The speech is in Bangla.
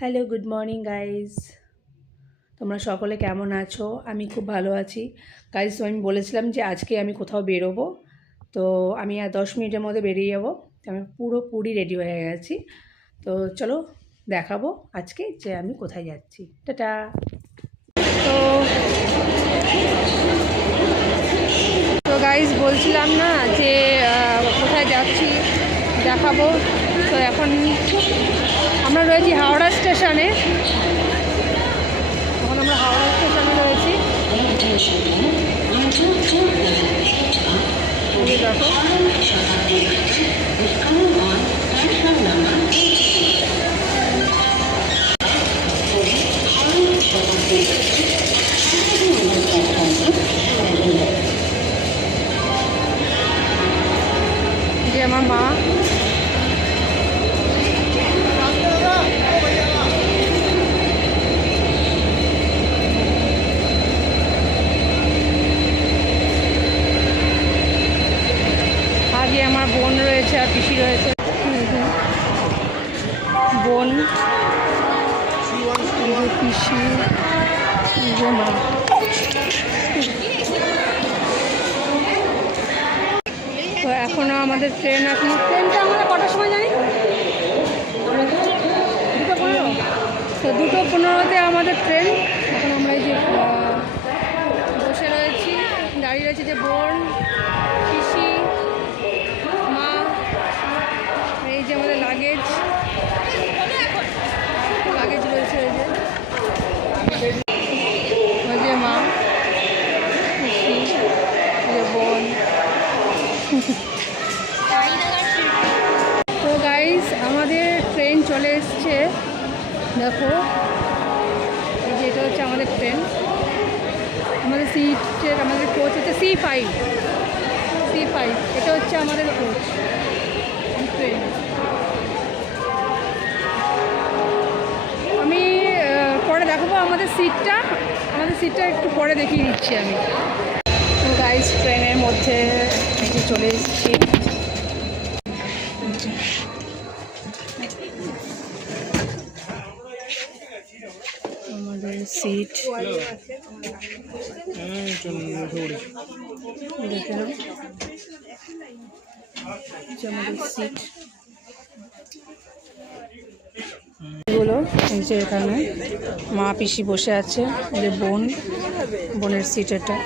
Hello, good morning guys. তোমরা সকলে কেমন আছো? আমি খুব ভালো আছি গাইজ। তো আমি বলেছিলাম যে আজকে আমি কোথাও বেরোবো, তো আমি আর 10 মিনিটের মধ্যে বেরিয়ে যাবো। তো আমি পুরোপুরি রেডি হয়ে গেছি। তো চলো দেখাবো আজকে যে আমি কোথায় যাচ্ছি। টাটা। তো তো গাইজ বলছিলাম না যে কোথায় যাচ্ছি দেখাবো। তো এখন আমরা রয়েছি হাওড়া স্টেশনে। এখন আমরা হাওড়া স্টেশনে রয়েছি। দেখো যে আমার মা, আগে আমার বোন রয়েছে আর পিসি রয়েছে। বোন, পিসি, মা। তো এখনও আমাদের ট্রেনটা আমরা কটার সময় জানি? 2:15। তো 2:15-তে আমাদের ট্রেন। এখন আমরা এই যে বসে রয়েছি, দাঁড়িয়ে রয়েছে যে বোন, পিসি, মা। এই যে আমাদের লাগেজ রয়েছে। ওই যে মা, পিসি, যে বোন। তো গাইস আমাদের ট্রেন চলে এসছে। দেখো এই যে এটা হচ্ছে আমাদের ট্রেন। আমাদের আমাদের কোচ হচ্ছে C5। এটা হচ্ছে আমাদের কোচ ট্রেন। আমি পরে দেখাবো আমাদের সিটটা একটু পরে দেখিয়ে দিচ্ছি আমি। তো গাইস ট্রেনের মধ্যে চলে এসেছি। আমাদের সিট এগুলো এই যে এখানে মা পিসি বসে আছে। যে বোনের সিট এটা।